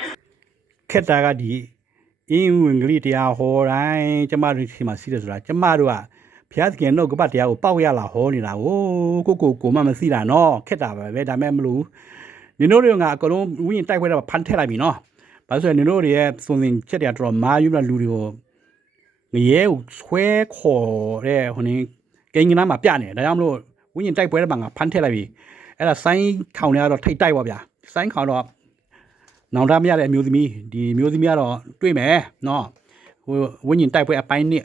ခက်တာကဒီအင်းဝင်ကလေးတရားဟောတိုင်းကျမတို့ဒီမှာစီးတယ်ဆိုတာကျမတို့ကဘုရားသခင်နှုတ်ကပတ်တရားကိုပောက်ရလာဟောနေတာကိုမှမသိတာနော်ခက်တာပဲဒါမဲ့မလို့နင်တို့တွေကအကုန်လုံးဝိညာဉ်တိုက်ခွဲတာဖန်ထက်လိုက်ပြီနော်ဘာလို့ဆိုနင်တို့တွေရဲ့စုံစင်ချက်တရားတော်မာယူလာလူတွေကိုငရဲကိုဆွဲခေါ်တဲ့ဟိုနေကိန်းကနားမှာပြနေတယ်ဒါကြောင့်မလို့ဝိညာဉ်တိုက်ပွဲတဲ့မှာငါဖန်ထက်လိုက်ပြီအဲ့ဒါဆိုင်းခေါင်နေတော့ထိတ်တိုက်ပါဗျာဆိုင်းခေါင်တော့နောင်တမရတဲ့အမျိုးသမီးဒီမျိုးသမီးကတော့တွေ့မယ်နော်ဟိုဝိညာဉ်တိုက်ပွဲအပိုင်းနှစ်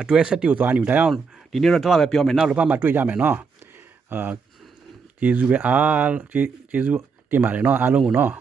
အတွဲဆက်တီကိုသွားနေပြီဒါကြောင့်ဒီနေ့တော့တော့ပဲပြောမယ်နောက်တစ်ပတ်မှတွေ့ကြမယ်နော်ဂျေဇုပဲအားဂျေဇုတင်ပါတယ်နော်အားလုံးကိုနော်